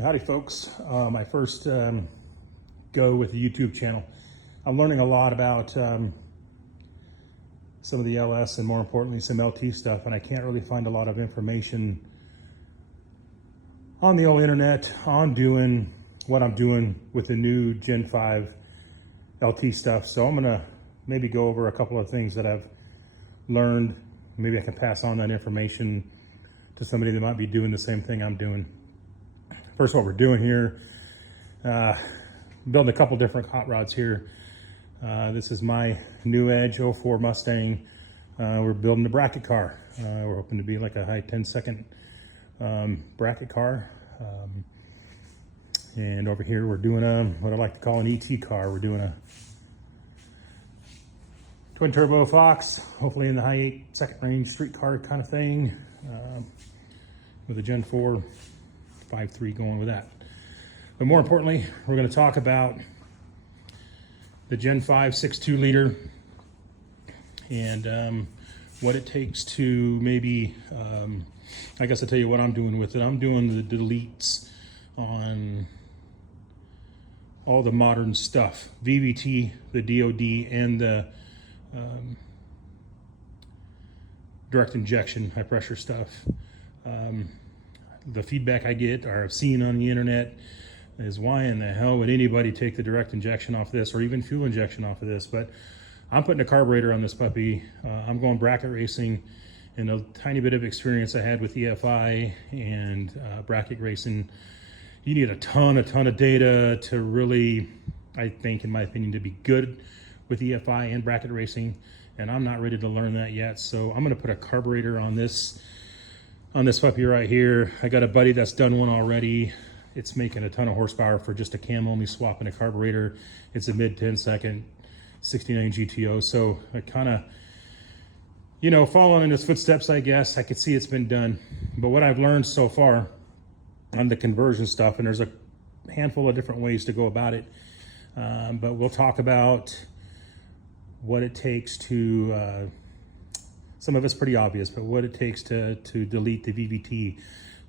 Howdy folks, my first go with the YouTube channel. I'm learning a lot about some of the LS and more importantly some LT stuff, and I can't really find a lot of information on the old internet on doing what I'm doing with the new Gen 5 LT stuff. So I'm gonna maybe go over a couple of things that I've learned. Maybe I can pass on that information to somebody that might be doing the same thing I'm doing. First, what we're doing here, building a couple different hot rods here. This is my New Edge 04 Mustang. We're building a bracket car. We're hoping to be like a high 10-second bracket car. And over here, we're doing what I like to call an ET car. We're doing a twin turbo Fox, hopefully in the high 8-second range street car kind of thing, with a Gen 4 5.3 going with that. But more importantly, we're going to talk about the Gen 5 6.2 liter and what it takes to maybe, I guess I'll tell you what I'm doing with it. I'm doing the deletes on all the modern stuff, VVT, the DOD, and the direct injection, high pressure stuff. The feedback I get or I've seen on the internet is, why in the hell would anybody take the direct injection off this or even fuel injection off of this? But I'm putting a carburetor on this puppy. I'm going bracket racing, and a tiny bit of experience I had with EFI and bracket racing. You need a ton of data to really, I think, in my opinion, to be good with EFI and bracket racing. And I'm not ready to learn that yet. So I'm gonna put a carburetor on this puppy right here. I got a buddy that's done one already. It's making a ton of horsepower for just a cam only swap and a carburetor. It's a mid 10-second 69 GTO. So I kind of, you know, following in his footsteps, I guess. I could see it's been done. But what I've learned so far on the conversion stuff, and there's a handful of different ways to go about it. But we'll talk about what it takes to, some of it's pretty obvious, but what it takes to delete the VVT,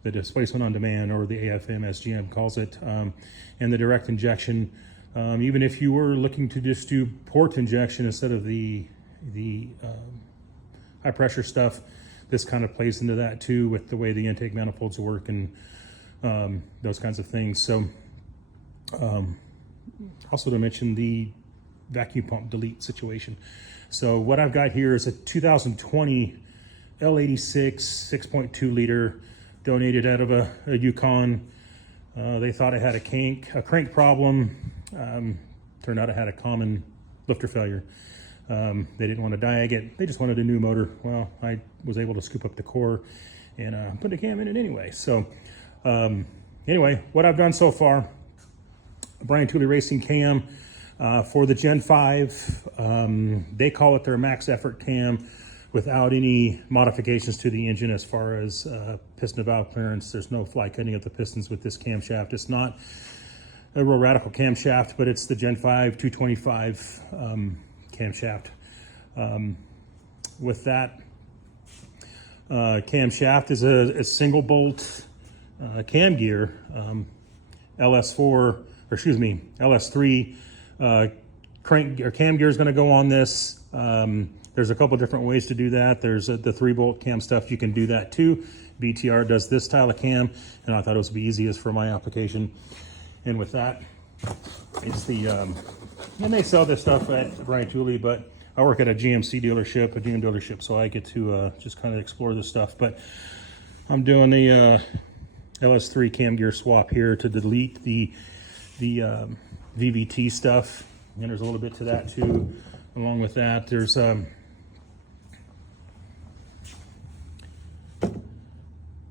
the displacement on demand, or the AFM as GM calls it, and the direct injection. Even if you were looking to just do port injection instead of the high pressure stuff, this kind of plays into that too with the way the intake manifolds work and those kinds of things. So also to mention the vacuum pump delete situation. So what I've got here is a 2020 L86 6.2 liter donated out of a Yukon. They thought it had a crank problem. Turned out it had a common lifter failure. They didn't want to diag it. They just wanted a new motor. Well, I was able to scoop up the core and put a cam in it anyway. So anyway, what I've done so far, Brian Tooley Racing cam, for the Gen 5, they call it their max effort cam without any modifications to the engine as far as piston and valve clearance. There's no fly cutting of the pistons with this camshaft. It's not a real radical camshaft, but it's the Gen 5 225 camshaft. With that camshaft is a single bolt cam gear, LS3 crank or cam gear is going to go on this. There's a couple different ways to do that. There's the 3-bolt cam stuff. You can do that too. BTR does this style of cam, and I thought it was the easiest for my application. And with that, it's the and they sell this stuff at Brian Tooley, but I work at a GM dealership, so I get to just kind of explore this stuff. But I'm doing the LS3 cam gear swap here to delete the VVT stuff, and there's a little bit to that too. Along with that, there's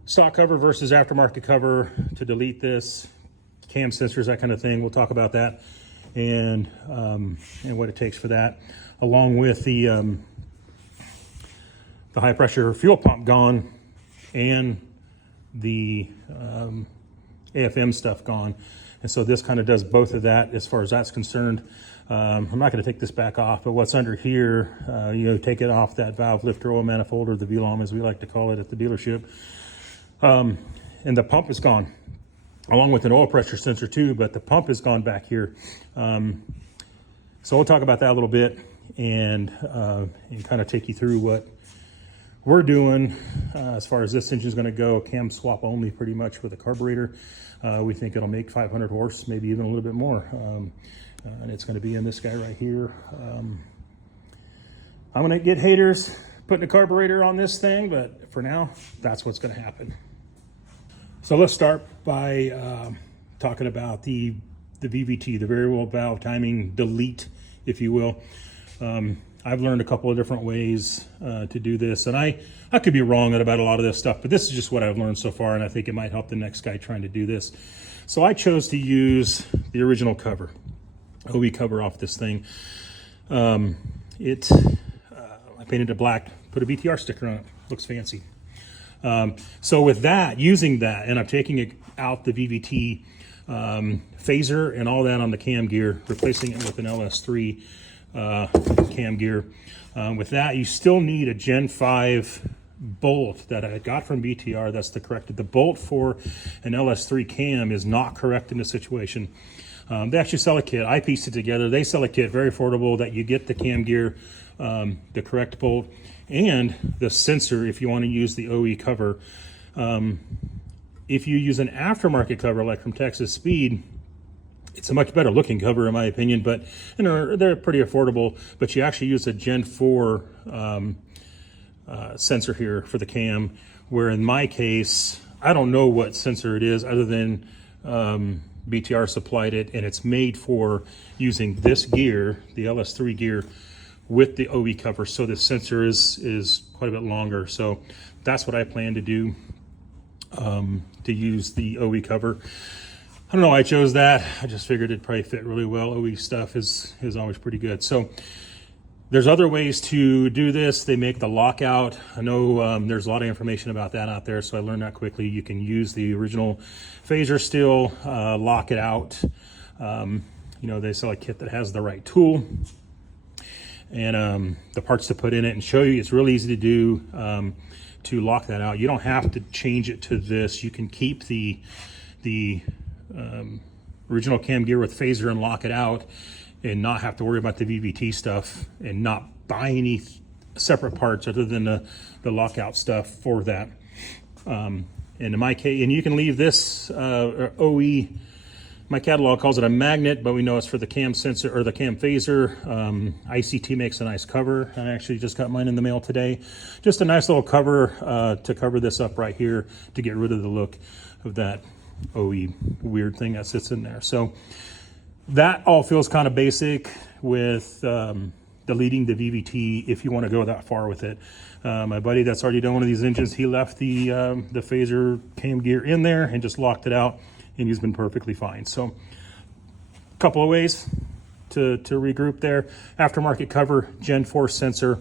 stock cover versus aftermarket cover to delete this, cam sensors, that kind of thing. We'll talk about that and what it takes for that, along with the high pressure fuel pump gone and the AFM stuff gone. And so this kind of does both of that as far as that's concerned. I'm not going to take this back off, but what's under here, you take it off that valve lifter oil manifold, or the VLOM as we like to call it at the dealership. And the pump is gone. along with an oil pressure sensor too, but the pump has gone back here. So we'll talk about that a little bit and kind of take you through what we're doing as far as this engine is going to go. Cam swap only pretty much for the carburetor. We think it'll make 500 horse, maybe even a little bit more. And it's going to be in this guy right here. I'm going to get haters putting a carburetor on this thing, but for now, that's what's going to happen. So let's start by talking about the VVT, the variable valve timing delete, if you will. I've learned a couple of different ways to do this, and I could be wrong about a lot of this stuff, but this is just what I've learned so far, and I think it might help the next guy trying to do this. So I chose to use the original cover, OE cover off this thing. I painted it black, put a BTR sticker on it, looks fancy. So with that, using that, and I'm taking it out the VVT phaser and all that on the cam gear, replacing it with an LS3 cam gear. With that, you still need a Gen 5 bolt that I got from BTR. That's the corrected. The bolt for an LS3 cam is not correct in this situation. They actually sell a kit. I pieced it together. They sell a kit, very affordable, that you get the cam gear, the correct bolt, and the sensor if you want to use the OE cover. If you use an aftermarket cover like from Texas Speed, it's a much better looking cover in my opinion, but they're pretty affordable. But you actually use a Gen 4 sensor here for the cam, where in my case, I don't know what sensor it is other than BTR supplied it, and it's made for using this gear, the LS3 gear, with the OE cover. So the sensor is quite a bit longer. So that's what I plan to do, to use the OE cover. I don't know why I chose that. I just figured it'd probably fit really well. OE stuff is always pretty good. So there's other ways to do this. They make the lockout. I know there's a lot of information about that out there, so I learned that quickly. You can use the original phaser still, lock it out. They sell a kit that has the right tool and the parts to put in it and show you. It's really easy to do to lock that out. You don't have to change it to this. You can keep the original cam gear with phaser and lock it out and not have to worry about the VVT stuff and not buy any separate parts other than the lockout stuff for that. And in my case, and you can leave this OE, my catalog calls it a magnet, but we know it's for the cam sensor or the cam phaser. ICT makes a nice cover. I actually just got mine in the mail today. Just a nice little cover to cover this up right here to get rid of the look of that OE weird thing that sits in there. So that all feels kind of basic with deleting the VVT if you want to go that far with it. My buddy that's already done one of these engines, he left the phaser cam gear in there and just locked it out, and he's been perfectly fine. So a couple of ways to regroup there. Aftermarket cover, Gen 4 sensor.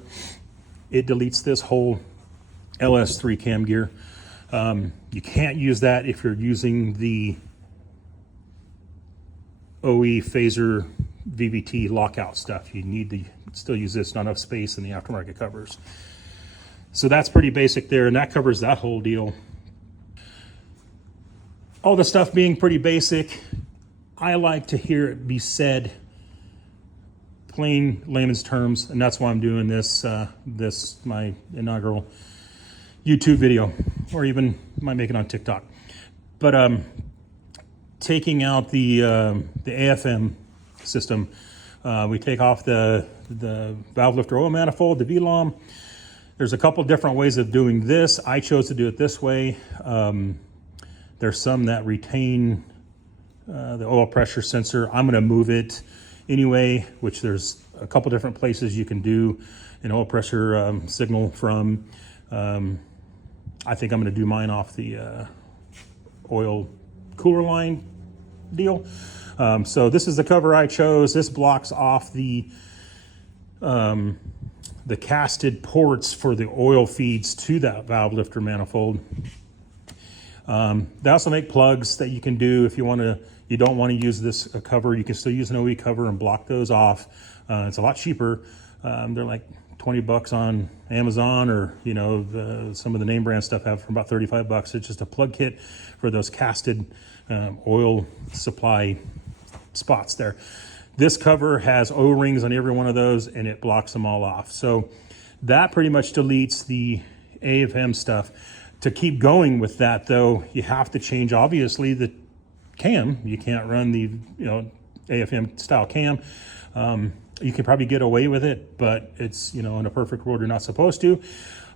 It deletes this whole LS3 cam gear. You can't use that if you're using the OE phaser VVT lockout stuff. You need to still use this, not enough space in the aftermarket covers. So that's pretty basic there, and that covers that whole deal. All the stuff being pretty basic, I like to hear it be said plain layman's terms, and that's why I'm doing this, my inaugural YouTube video, or even might make it on TikTok. But taking out the AFM system, we take off the valve lifter oil manifold, the VLOM. There's a couple different ways of doing this. I chose to do it this way. There's some that retain the oil pressure sensor. I'm going to move it anyway, which there's a couple different places you can do an oil pressure signal from. I think I'm going to do mine off the oil cooler line deal. So this is the cover I chose. This blocks off the casted ports for the oil feeds to that valve lifter manifold. They also make plugs that you can do if you want to. You don't want to use this cover. You can still use an OE cover and block those off. It's a lot cheaper. They're like $20 on Amazon, or some of the name brand stuff have for about $35. It's just a plug kit for those casted oil supply spots there. This cover has O-rings on every one of those, and it blocks them all off. So that pretty much deletes the AFM stuff. To keep going with that though, you have to change obviously the cam. You can't run the AFM style cam. You can probably get away with it, but it's, in a perfect world, you're not supposed to.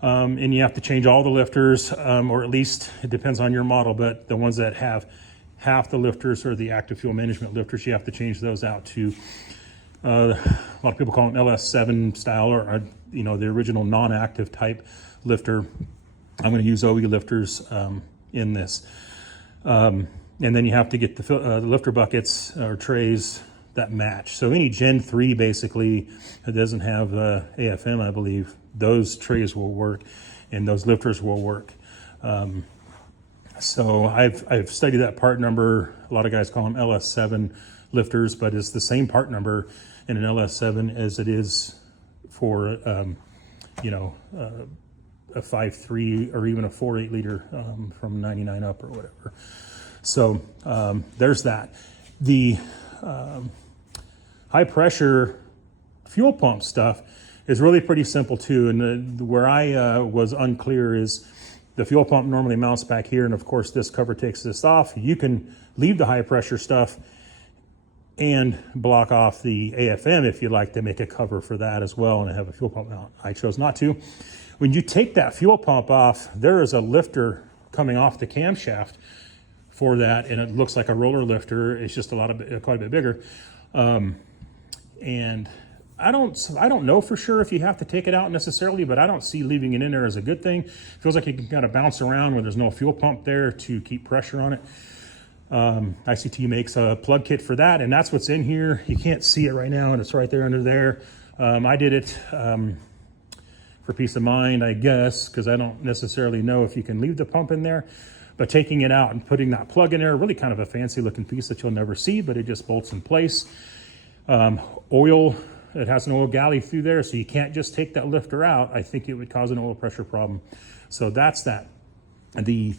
And you have to change all the lifters, or at least it depends on your model, but the ones that have half the lifters are the active fuel management lifters. You have to change those out to, a lot of people call them LS7 style, or the original non-active type lifter. I'm going to use OE lifters in this. And then you have to get the lifter buckets or trays that match. So any Gen 3 basically that doesn't have AFM, I believe, those trays will work and those lifters will work. So I've studied that part number. A lot of guys call them LS7 lifters, but it's the same part number in an LS7 as it is for a 5.3 or even a 4.8 liter from 99 up or whatever. So there's that. The high pressure fuel pump stuff is really pretty simple too. And where I was unclear is the fuel pump normally mounts back here, and of course this cover takes this off. You can leave the high pressure stuff and block off the AFM if you like to make a cover for that as well and have a fuel pump mount. I chose not to. When you take that fuel pump off, there is a lifter coming off the camshaft for that, and it looks like a roller lifter. It's just quite a bit bigger. And I don't know for sure if you have to take it out necessarily, but I don't see leaving it in there as a good thing. It feels like you can kind of bounce around when there's no fuel pump there to keep pressure on it. ICT makes a plug kit for that, and that's what's in here. You can't see it right now, and it's right there under there. I did it for peace of mind, I guess, because I don't necessarily know if you can leave the pump in there. But taking it out and putting that plug in there, really kind of a fancy looking piece that you'll never see, but it just bolts in place. Oil, it has an oil galley through there, so you can't just take that lifter out. I think it would cause an oil pressure problem. So that's that. The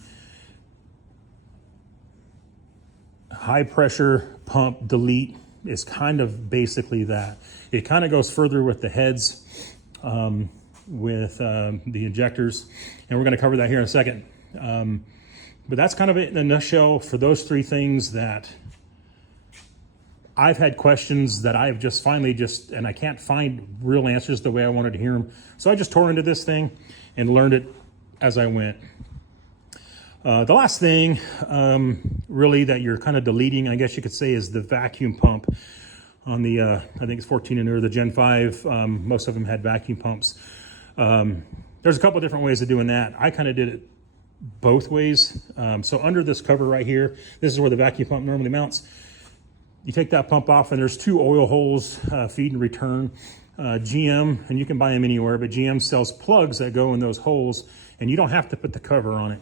high pressure pump delete is kind of basically that. It kind of goes further with the heads, with the injectors, and we're going to cover that here in a second. But that's kind of it in a nutshell for those three things that I've had questions that I've just finally and I can't find real answers the way I wanted to hear them. So I just tore into this thing and learned it as I went. The last thing really that you're kind of deleting, I guess you could say, is the vacuum pump on the, I think it's 14 and newer, the Gen 5. Most of them had vacuum pumps. There's a couple of different ways of doing that. I kind of did it both ways. So under this cover right here, this is where the vacuum pump normally mounts. You take that pump off, and there's two oil holes, feed and return. GM, and you can buy them anywhere, but GM sells plugs that go in those holes, and you don't have to put the cover on it.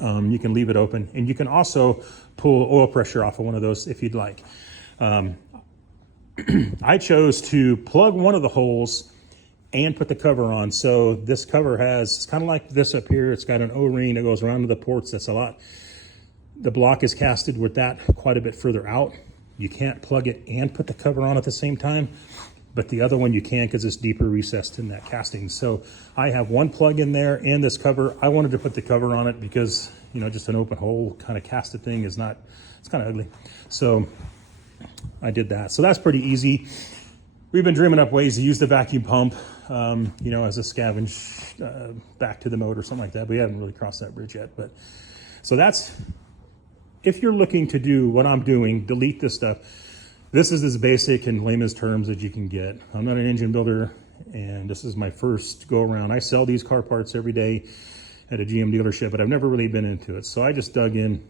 You can leave it open, and you can also pull oil pressure off of one of those if you'd like. I chose to plug one of the holes and put the cover on. So this cover it's kind of like this up here. It's got an O-ring that goes around to the ports. The block is casted with that quite a bit further out. You can't plug it and put the cover on at the same time, but the other one you can because it's deeper recessed in that casting. So I have one plug in there and this cover. I wanted to put the cover on it because, just an open hole kind of casted thing it's kind of ugly. So I did that. So that's pretty easy. We've been dreaming up ways to use the vacuum pump, as a scavenge back to the motor or something like that. We haven't really crossed that bridge yet. But so that's, if you're looking to do what I'm doing, delete this stuff. This is as basic in layman's terms as you can get. I'm not an engine builder, and this is my first go around. I sell these car parts every day at a GM dealership, but I've never really been into it. So I just dug in,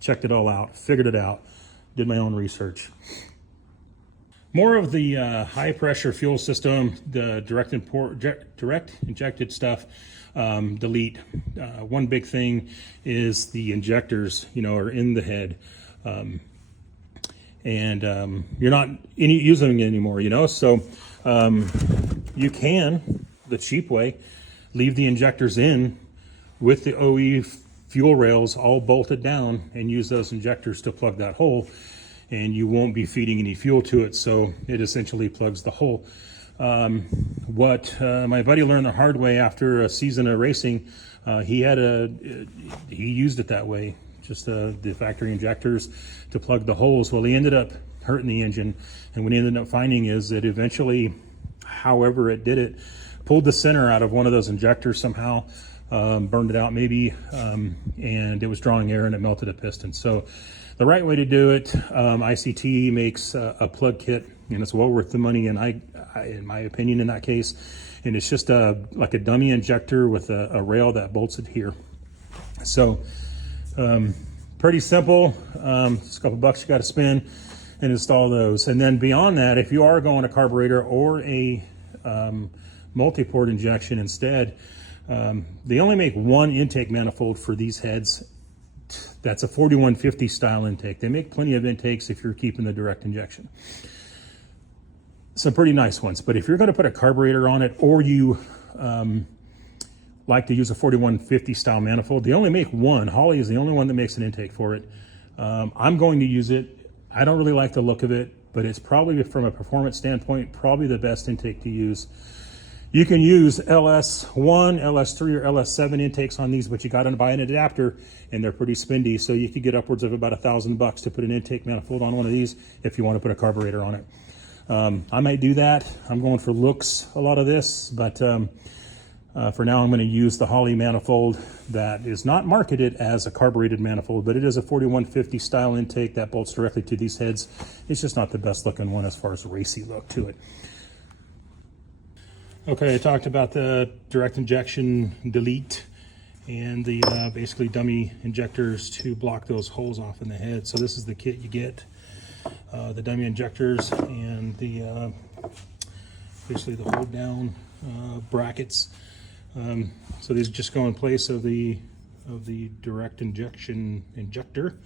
checked it all out, figured it out, did my own research. More of the high pressure fuel system, the direct injected stuff, delete. One big thing is the injectors, are in the head. And you're not using it anymore, so you can, the cheap way, leave the injectors in with the OE fuel rails all bolted down and use those injectors to plug that hole, and you won't be feeding any fuel to it, so it essentially plugs the hole. What my buddy learned the hard way after a season of racing, he used it that way, just the factory injectors to plug the holes. Well, he ended up hurting the engine, and what he ended up finding is that eventually, however it did it, pulled the center out of one of those injectors somehow, burned it out maybe, and it was drawing air and it melted a piston. So the right way to do it, ICT makes a plug kit, and it's well worth the money, and I in my opinion in that case, and it's just like a dummy injector with a rail that bolts it here. So pretty simple. It's a couple bucks you got to spend and install those. And then beyond that, if you are going a carburetor or a multi-port injection instead, they only make one intake manifold for these heads. That's a 4150 style intake. They make plenty of intakes if you're keeping the direct injection. Some pretty nice ones, but if you're going to put a carburetor on it, or you like to use a 4150 style manifold, they only make one. Holley is the only one that makes an intake for it. I'm going to use it. I don't really like the look of it, but it's probably, from a performance standpoint, probably the best intake to use. You can use LS1, LS3, or LS7 intakes on these, but you got to buy an adapter, and they're pretty spendy. So you could get upwards of about $1,000 to put an intake manifold on one of these if you want to put a carburetor on it. I might do that. I'm going for looks a lot of this, but for now I'm going to use the Holley manifold that is not marketed as a carbureted manifold, but it is a 4150 style intake that bolts directly to these heads. It's just not the best looking one as far as racy look to it. Okay, I talked about the direct injection delete and the basically dummy injectors to block those holes off in the head. So this is the kit you get. The dummy injectors and the basically the hold down brackets. So these just go in place of the direct injection injector.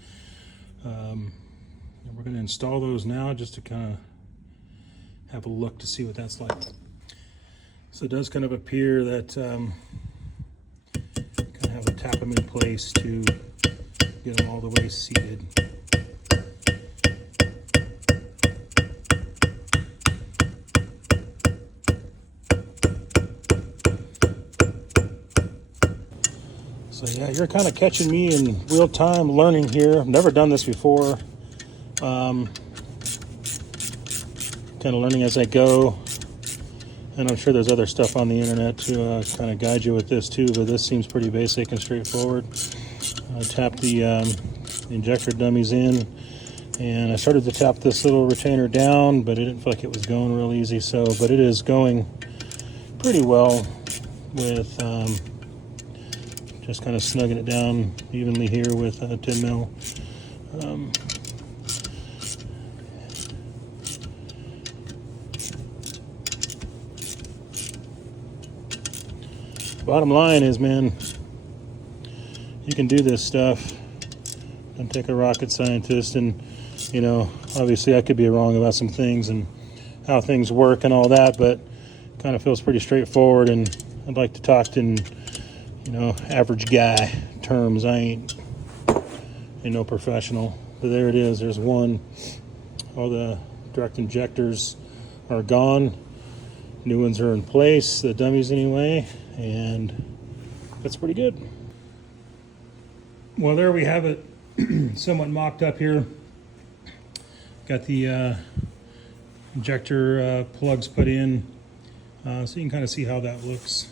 And we're going to install those now just to kind of have a look to see what that's like. So it does kind of appear that kind of have to tap them in place to get them all the way seated. So yeah, you're kind of catching me in real time learning here. I've never done this before. Kind of learning as I go. And I'm sure there's other stuff on the internet to kind of guide you with this too, but this seems pretty basic and straightforward. I tapped the injector dummies in, and I started to tap this little retainer down, but it didn't feel like it was going real easy. So, but it is going pretty well with just kind of snugging it down evenly here with 10 mil. Bottom line is, man, you can do this stuff. Don't take a rocket scientist, and you know, obviously I could be wrong about some things and how things work and all that, but kind of feels pretty straightforward. And I'd like to talk in, you know, average guy terms. I ain't no professional, but there it is. There's one. All the direct injectors are gone. New ones are in place, the dummies anyway, and that's pretty good. Well, there we have it, somewhat mocked up here. Got the injector plugs put in, so you can kind of see how that looks.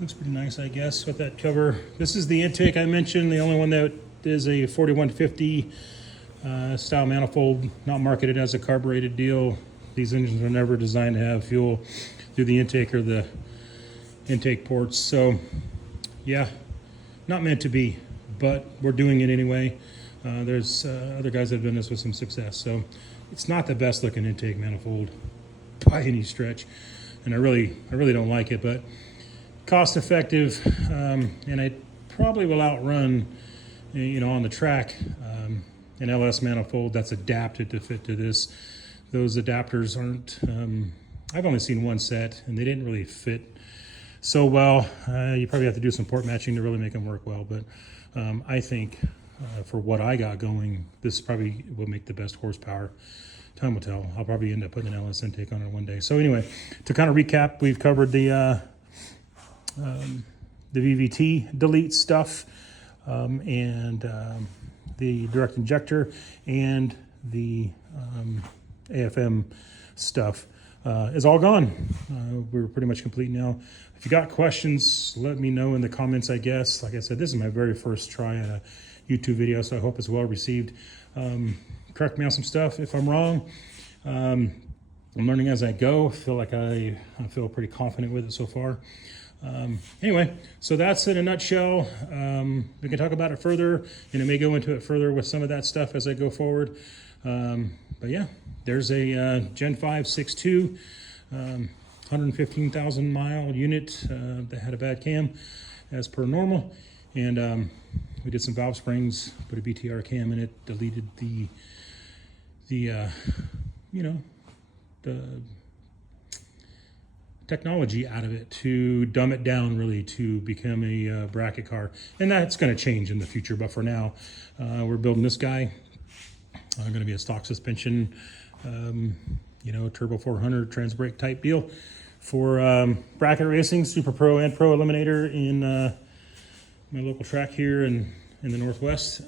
Looks pretty nice, I guess, with that cover. This is the intake I mentioned, the only one that is a 4150 style manifold, not marketed as a carbureted deal. These engines were never designed to have fuel through the intake or the intake ports. So yeah, not meant to be, but we're doing it anyway. There's other guys that have done this with some success. So it's not the best looking intake manifold by any stretch. And I really don't like it, but cost effective. And I probably will outrun, you know, on the track, an LS manifold that's adapted to fit to this. Those adapters aren't, I've only seen one set and they didn't really fit so well. You probably have to do some port matching to really make them work well, but I think for what I got going, this probably will make the best horsepower. Time will tell. I'll probably end up putting an LS intake on it one day. So anyway, to kind of recap, we've covered the VVT delete stuff, and the direct injector, and the AFM stuff is all gone. We're pretty much complete now. If you got questions, let me know in the comments, I guess. Like I said, this is my very first try at a YouTube video, so I hope it's well received. Correct me on some stuff if I'm wrong. I'm learning as I go. I feel like I feel pretty confident with it so far. Anyway, so that's in a nutshell. We can talk about it further, and I may go into it further with some of that stuff as I go forward. But yeah, there's a Gen 5 6.2, 115,000 mile unit that had a bad cam as per normal. And we did some valve springs, put a BTR cam in it, deleted the technology out of it to dumb it down really to become a bracket car. And that's going to change in the future, but for now, we're building this guy. Going to be a stock suspension, turbo 400 trans brake type deal for bracket racing, Super Pro and Pro Eliminator in my local track here in the Northwest.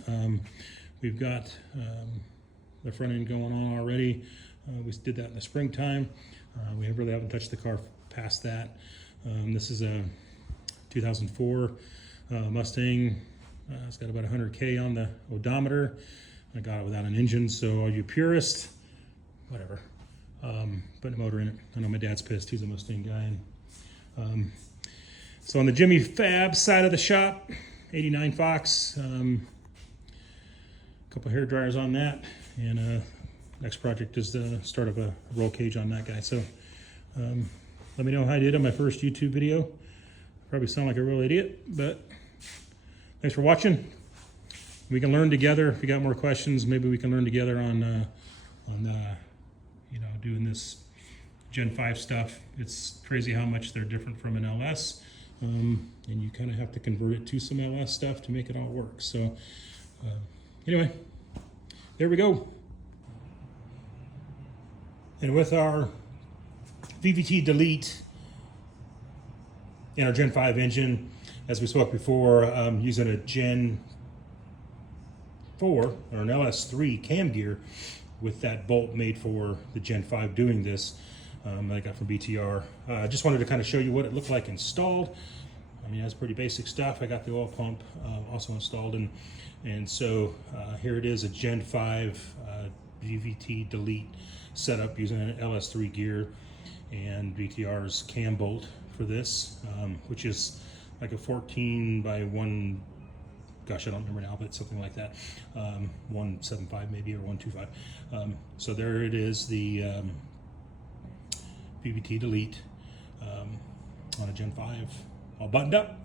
We've got the front end going on already. We did that in the springtime. We really haven't touched the car past that. This is a 2004 Mustang. It's got about 100K on the odometer. I got it without an engine, so all you purists, whatever, putting a motor in it. I know my dad's pissed. He's a Mustang guy. And, so on the Jimmy Fab side of the shop, 89 Fox, a couple hair dryers on that, and next project is the start of a roll cage on that guy. So let me know how I did on my first YouTube video. Probably sound like a real idiot, but thanks for watching. We can learn together. If you got more questions, maybe we can learn together on doing this Gen 5 stuff. It's crazy how much they're different from an LS, and you kind of have to convert it to some LS stuff to make it all work. So anyway, there we go. And with our VVT delete in our Gen 5 engine, as we spoke before, using a Gen 4 or an LS3 cam gear with that bolt made for the Gen 5 doing this, I got from BTR. I just wanted to kind of show you what it looked like installed. I mean, that's pretty basic stuff. I got the oil pump also installed, and so here it is, a Gen 5 VVT delete setup using an LS3 gear and BTR's cam bolt for this, which is like a 14 by 1, gosh, I don't remember now, but something like that, 175 maybe, or 125. So there it is, the VVT delete on a Gen 5, all buttoned up.